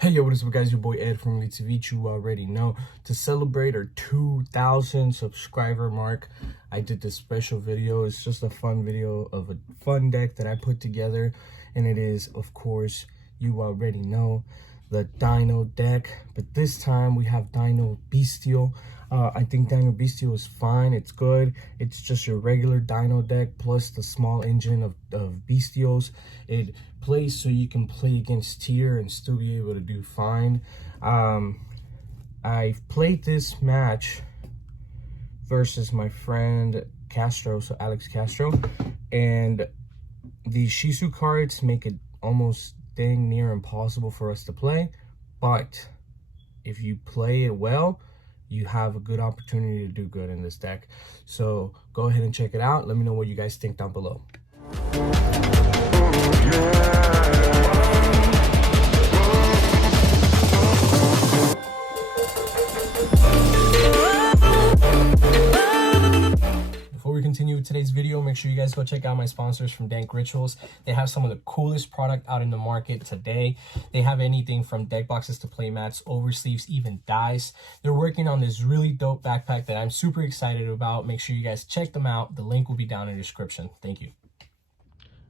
Hey yo, what is up guys, your boy Ed from Savij. You already know, to celebrate our 2,000 subscriber mark, I did this special video. It's just a fun video of a fun deck that I put together, and it is, of course, you already know, the Dino deck. But this time we have Dino Bystial. I think Dino Bystial is fine, it's good. It's just your regular Dino deck plus the small engine of Bystials. It plays so you can play against tier and still be able to do fine. I've played this match versus my friend Castro, so Alex Castro, and the Shizu cards make it almost dang near impossible for us to play, but if you play it well, you have a good opportunity to do good in this deck. So go ahead and check it out. Let me know what you guys think down below. Before we continue with today's video, make sure you guys go check out my sponsors from Dank Rituals. They have some of the coolest product out in the market today. They have anything from deck boxes to playmats, oversleeves, even dice. They're working on this really dope backpack that I'm super excited about. Make sure you guys check them out. The link will be down in the description. Thank you.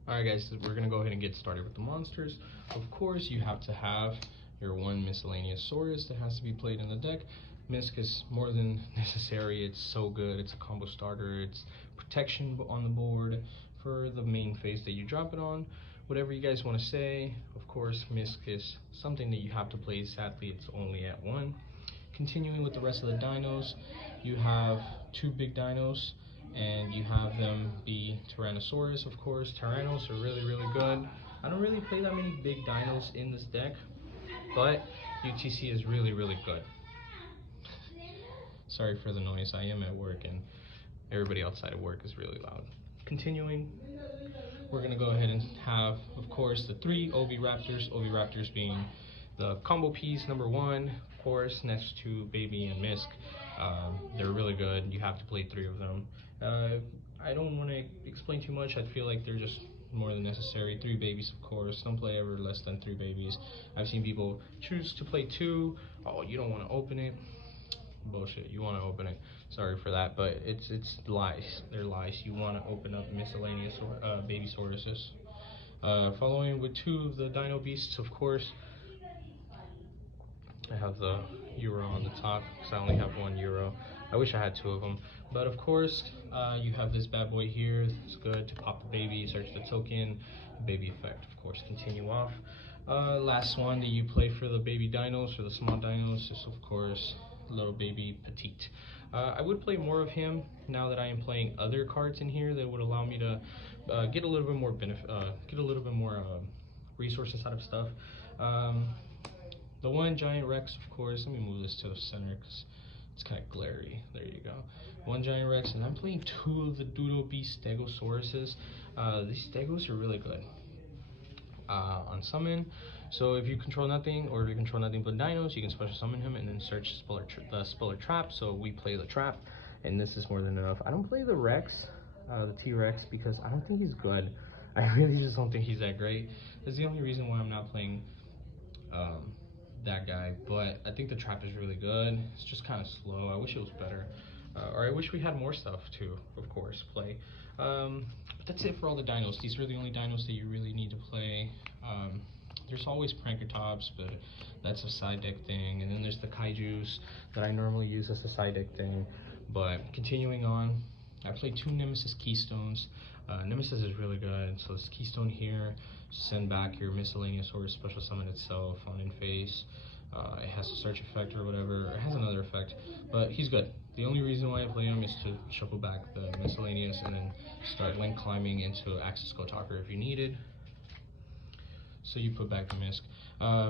Alright guys, so we're going to go ahead and get started with the monsters. Of course, you have to have your one miscellaneous Saurus that has to be played in the deck. Misc is more than necessary. It's so good. It's a combo starter. It's protection on the board for the main phase that you drop it on. Whatever you guys want to say. Of course, Misc is something that you have to play. Sadly, it's only at 1. Continuing with the rest of the dinos, you have 2 big dinos, and you have them be Tyrannosaurus, of course. Tyrannos are really, really good. I don't really play that many big dinos in this deck, but UTC is really, really good. Sorry for the noise, I am at work and everybody outside of work is really loud. Continuing, we're gonna go ahead and have, of course, the 3 Oviraptors being the combo piece number 1, of course, next to Baby and Misc. They're really good. You have to play 3 of them. I don't want to explain too much. I feel like they're just more than necessary. 3 babies, of course. Don't play ever less than 3 babies. I've seen people choose to play 2. Oh, you don't want to open it. Bullshit, you want to open it. Sorry for that, but it's lies. They're lies. You want to open up miscellaneous baby Sauruses. Following with 2 of the Dino Beasts, of course. I have the YuGiOh on the top because I only have 1 YuGiOh. I wish I had 2 of them, but of course you have this bad boy here. It's good to pop the baby, search the token, baby effect, of course. Continue off. Last one that you play for the baby dinos, or the small dinos, is of course little baby Petite. I would play more of him now that I am playing other cards in here that would allow me to get a little bit more resources out of stuff. The 1 giant Rex, of course. Let me move this to the center because it's kind of glary. There you go. 1 giant Rex, and I'm playing 2 of the Doodle Beast Stegosauruses. These Stegos are really good on summon. So if you control nothing, or if you control nothing but dinos, you can special summon him and then search the Speller Trap. So we play the trap, and this is more than enough. I don't play the Rex, the T-Rex, because I don't think he's good. I really just don't think he's that great. That's the only reason why I'm not playing that guy, but I think the trap is really good. It's just kind of slow. I wish it was better, or I wish we had more stuff to, of course, play. But that's it for all the dinos. These are the only dinos that you really need to play. There's always Prankertops, but that's a side deck thing, and then there's the Kaijus that I normally use as a side deck thing. But continuing on, I played 2 Nemesis Keystones. Nemesis is really good. So this Keystone here, send back your miscellaneous or special summon itself on in face. It has a search effect or whatever. It has another effect, but he's good. The only reason why I play him is to shuffle back the miscellaneous and then start link climbing into Axis Go Talker if you needed. So you put back the Misc.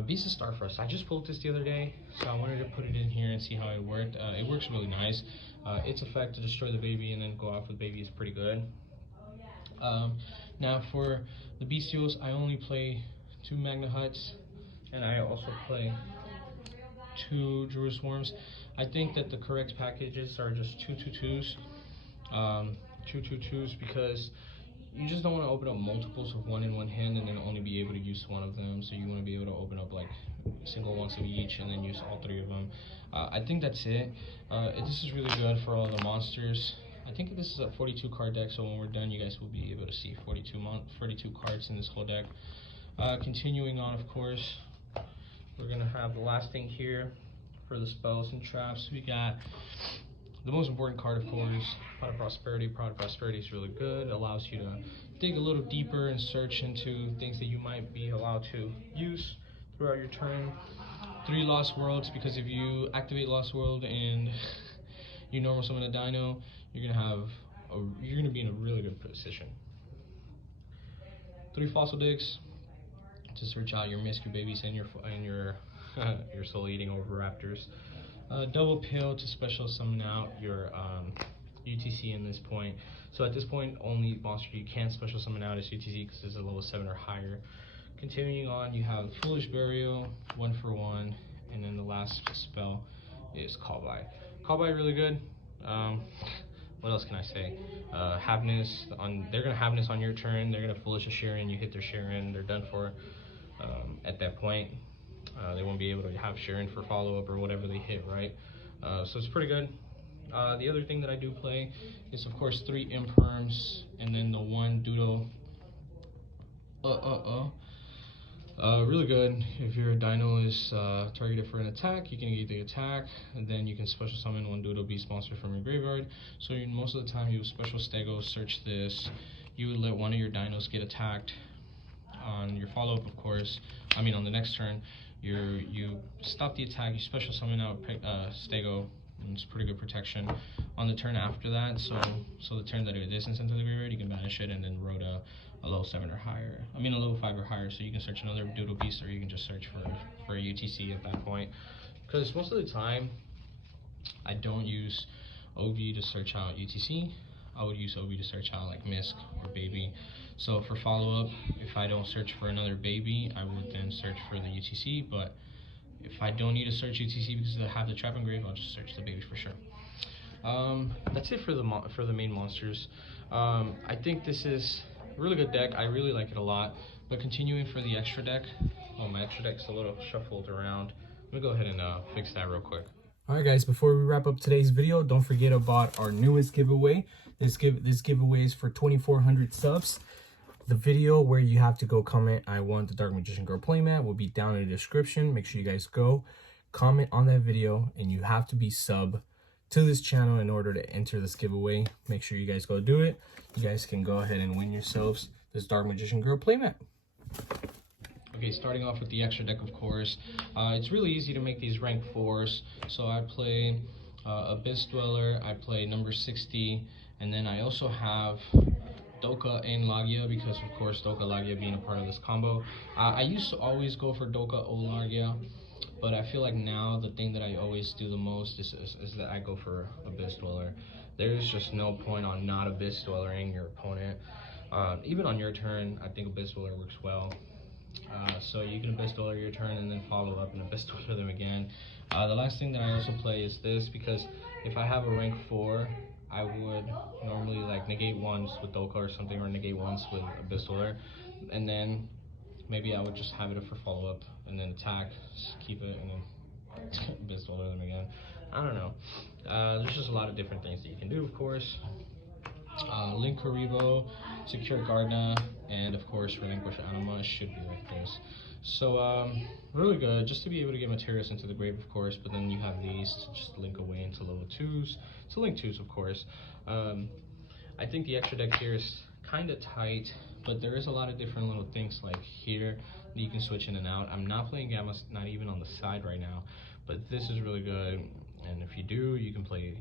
Beast of Starfrost. I just pulled this the other day, so I wanted to put it in here and see how it worked. It works really nice. Its effect to destroy the baby and then go off with baby is pretty good. Now for the Bystials, I only play 2 Magna Huts, and I also play 2 Jerusalem's. I think that the correct packages are just 2 2/2s. 2 2/2s because you just don't want to open up multiples of 1 in one hand and then only be able to use one of them. So you want to be able to open up like single once of each, and then use all 3 of them. I think that's it. This is really good for all the monsters. I think this is a 42 card deck, so when we're done, you guys will be able to see 42 cards in this whole deck. Continuing on, of course, we're gonna have the last thing here for the spells and traps. We got the most important card, of course, Pot of Prosperity. Pot of Prosperity is really good. It allows you to dig a little deeper and search into things that you might be allowed to use throughout your turn. 3 Lost Worlds, because if you activate Lost World and you normal summon a Dino, you're gonna be in a really good position. 3 Fossil Digs to search out your Misc babies and your your soul eating Oviraptors. Double Pill to special summon out your UTC in this point. So at this point, only monster you can special summon out is UTC because it's a level 7 or higher. Continuing on, you have Foolish Burial, 1 for 1, and then the last spell is Call By. Call By really good. What else can I say? Haveness they're gonna Haveness on your turn. They're gonna Foolish a Sharon. You hit their Sharon, they're done for. At that point, they won't be able to have Sharon for follow up or whatever they hit, right? So it's pretty good. The other thing that I do play is, of course, 3 Imperms and then the 1 Doodle. Really good. If your Dino is targeted for an attack, you can get the attack, and then you can special summon 1 Doodle Beast monster from your graveyard. So most of the time, you special Stego, search this. You would let one of your Dinos get attacked on your follow up, of course. I mean, on the next turn, you stop the attack. You special summon out Stego. And it's pretty good protection on the turn after that. So the turn that it is into the graveyard, you can banish it and then road a level 7 or higher. I mean a level 5 or higher. So you can search another Doodle Beast, or you can just search for a UTC at that point. Because most of the time, I don't use OV to search out UTC. I would use OV to search out like Misc or Baby. So for follow up, if I don't search for another Baby, I would then search for the UTC. But if I don't need to search UTC because I have the trap engrave, I'll just search the Baby for sure. That's it for the main monsters. I think this is a really good deck. I really like it a lot. But continuing for the extra deck, my extra deck's a little shuffled around. Let me go ahead and fix that real quick. Alright guys, before we wrap up today's video, don't forget about our newest giveaway. This giveaway is for 2,400 subs. The video where you have to go comment, I want the Dark Magician Girl playmat, will be down in the description. Make sure you guys go comment on that video, and you have to be sub to this channel in order to enter this giveaway. Make sure you guys go do it. You guys can go ahead and win yourselves this Dark Magician Girl playmat. Okay, starting off with the extra deck, of course. It's really easy to make these rank 4s. So I play Abyss Dweller, I play number 60, and then I also have Doka and Lagia, because of course Doka Lagia being a part of this combo. I used to always go for Doka or Lagia, but I feel like now the thing that I always do the most is that I go for Abyss Dweller. There's just no point on not Abyss Dwellering your opponent. Even on your turn, I think Abyss Dweller works well. So you can Abyss Dweller your turn and then follow up and Abyss Dweller them again. The last thing that I also play is this, because if I have a rank 4, I would normally like negate once with Doka or something, or negate once with Abyss Dweller, and then maybe I would just have it for follow up and then attack, just keep it, and then Abyss Dweller them again. I don't know. There's just a lot of different things that you can do, of course. Link Karibo, Secure Gardna, and of course Relinquish Anima should be like this. So really good, just to be able to get Materials into the grave, of course, but then you have these to just link away into level 2s, to link 2s, of course. I think the extra deck here is kind of tight, but there is a lot of different little things like here that you can switch in and out. I'm not playing Gamma, not even on the side right now, but this is really good. And if you do, you can play,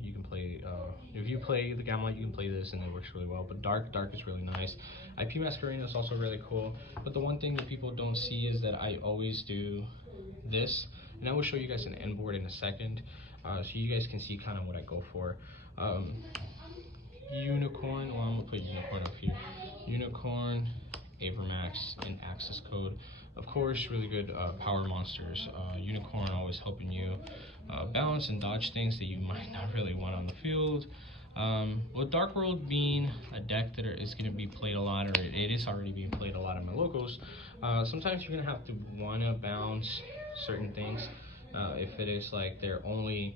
if you play the Gamma, you can play this and it works really well. But Dark is really nice. IP Masquerade is also really cool. But the one thing that people don't see is that I always do this. And I will show you guys an end board in a second. So you guys can see kind of what I go for. Unicorn, well, I'm going to put Unicorn up here. Unicorn, Avermax, and Access Code. Of course, really good power monsters. Unicorn always helping you balance and dodge things that you might not really want on the field. With Dark World being a deck that is going to be played a lot, or it is already being played a lot in my locals, sometimes you're going to have to want to bounce certain things. If it is like their only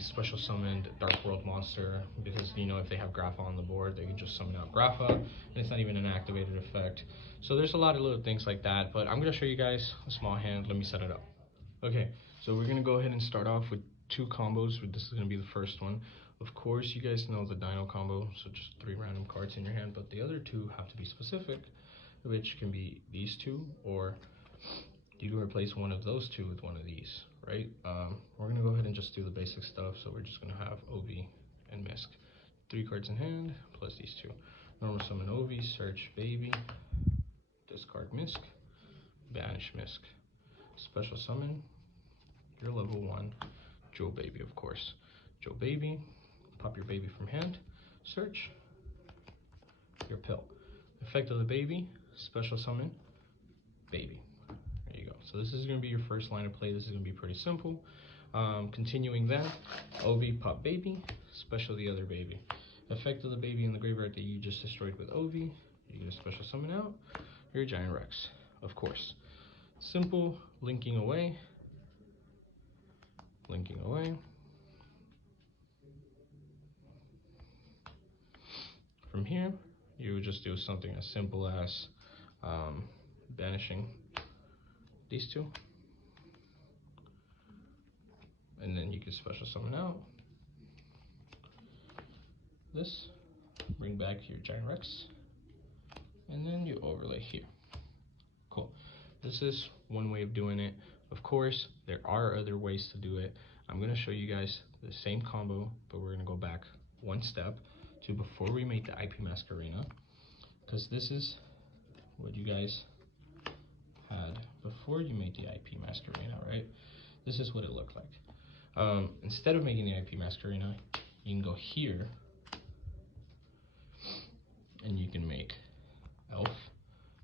special summoned Dark World monster, because you know if they have Grapha on the board, they can just summon out Grapha, and it's not even an activated effect. So there's a lot of little things like that, but I'm gonna show you guys a small hand. Let me set it up. Okay, so we're gonna go ahead and start off with 2 combos. This is gonna be the first one. Of course, you guys know the Dino combo, so just 3 random cards in your hand, but the other 2 have to be specific, which can be these 2, or you can replace one of those 2 with one of these, right? We're gonna go ahead and just do the basic stuff. So we're just gonna have Ov and Misc. 3 cards in hand, plus these 2. Normal summon Ov, search baby, discard Misc, banish Misc. Special summon, your level 1, Joe Baby, of course. Joe Baby, pop your baby from hand, search, your pill. Effect of the baby, special summon, baby. There you go. So this is going to be your first line of play. This is going to be pretty simple. Continuing then, Ov, pop baby, special the other baby. Effect of the baby in the graveyard that you just destroyed with Ov, you get a special summon out, your Giant Rex, of course. Simple, linking away. From here, you would just do something as simple as banishing these 2. And then you can special summon out this, bring back your Giant Rex, and then you overlay here. Cool. This is one way of doing it. Of course, there are other ways to do it. I'm going to show you guys the same combo, but we're going to go back one step to before we made the IP Mask Arena, because this is what you guys had before you made the IP Mask Arena, right? This is what it looked like. Instead of making the IP Mask Arena, you can go here and you can make Elf.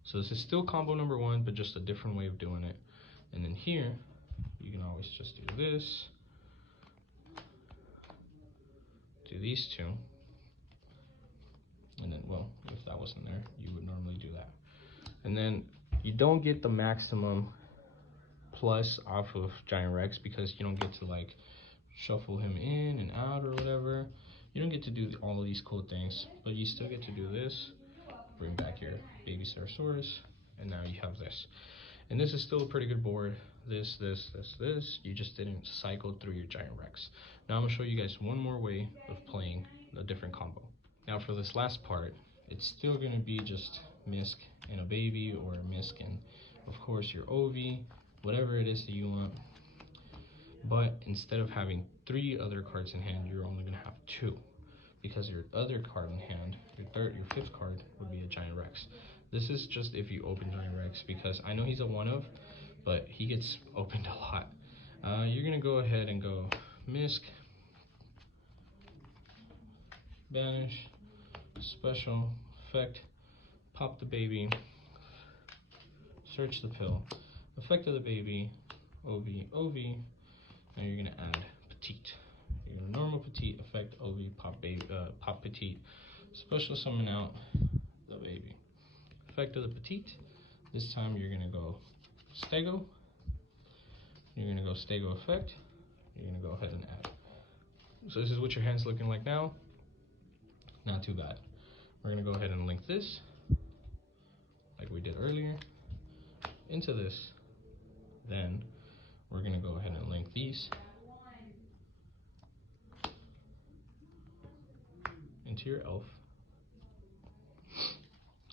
So this is still combo number 1, but just a different way of doing it. And then here, you can always just do this, do these 2, and then, well, if that wasn't there, you would normally do that. And then you don't get the maximum plus off of Giant Rex because you don't get to like shuffle him in and out or whatever. You don't get to do all of these cool things, but you still get to do this. Bring back your baby Ceratosaurus, and now you have this. And this is still a pretty good board. This. You just didn't cycle through your Giant Rex. Now I'm gonna show you guys one more way of playing a different combo. Now for this last part, it's still gonna be just Misc and a baby, or Misc and, of course, your Ov, whatever it is that you want. But instead of having 3 other cards in hand, you're only gonna have 2. Because your other card in hand, your 5th card, would be a Giant Rex. This is just if you open Giant Rex, because I know he's a 1-of, but he gets opened a lot. You're gonna go ahead and go Misc, banish, special, effect, pop the baby, search the pill, effect of the baby, Ov, now you're gonna add Petite. You're gonna normal Petite, effect Ov, pop baby, pop Petite, special summon out the baby. Effect of the Petite. This time you're gonna go Stego. You're gonna go Stego effect. You're gonna go ahead and add. So this is what your hand's looking like now. Not too bad. We're gonna go ahead and link this, like we did earlier, into this. Then we're gonna go ahead and link these into your Elf.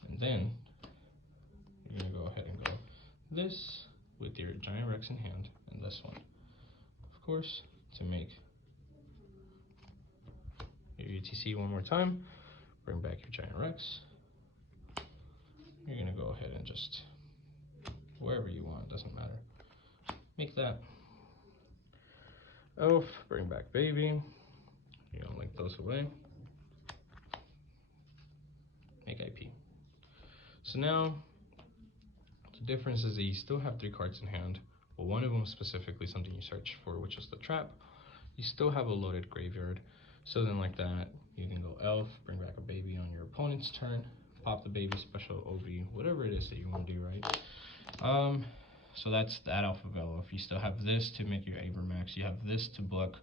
And then you're gonna go ahead and go this with your Giant Rex in hand, and this one, of course, to make your UTC one more time. Bring back your Giant Rex. You're gonna go ahead and just wherever you want, doesn't matter. Make that Elf. Bring back baby. You're gonna link those away. Make IP. So now the difference is that you still have 3 cards in hand. Well, one of them specifically something you search for, which is the trap. You still have a loaded graveyard. So then like that, you can go Elf, bring back a baby on your opponent's turn, pop the baby, special Ov, whatever it is that you want to do, right? So that's that Alpha Velo. If you still have this to make your Avermax, you have this to book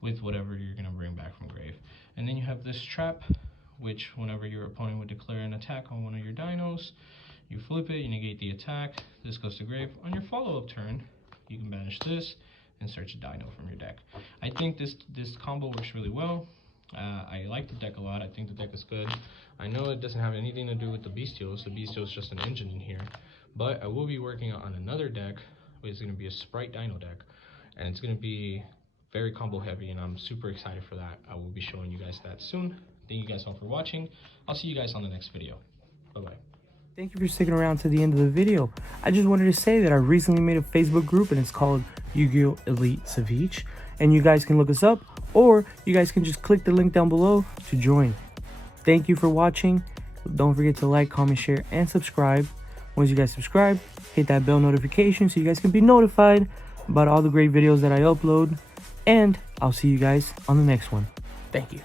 with whatever you're going to bring back from grave. And then you have this trap, which whenever your opponent would declare an attack on one of your dinos, you flip it, you negate the attack, this goes to grave. On your follow-up turn, you can banish this and search a dino from your deck. I think this combo works really well. I like the deck a lot. I think the deck is good. I know it doesn't have anything to do with the Bystials. The Bystial is just an engine in here. But I will be working on another deck, which is going to be a Sprite Dino deck. And it's going to be very combo heavy, and I'm super excited for that. I will be showing you guys that soon. Thank you guys all for watching. I'll see you guys on the next video. Bye-bye. Thank you for sticking around to the end of the video. I just wanted to say that I recently made a Facebook group, and it's called YuGiOh Elite Savij. And you guys can look us up, or you guys can just click the link down below to join. Thank you for watching. Don't forget to like, comment, share, and subscribe. Once you guys subscribe, hit that bell notification so you guys can be notified about all the great videos that I upload. And I'll see you guys on the next one. Thank you.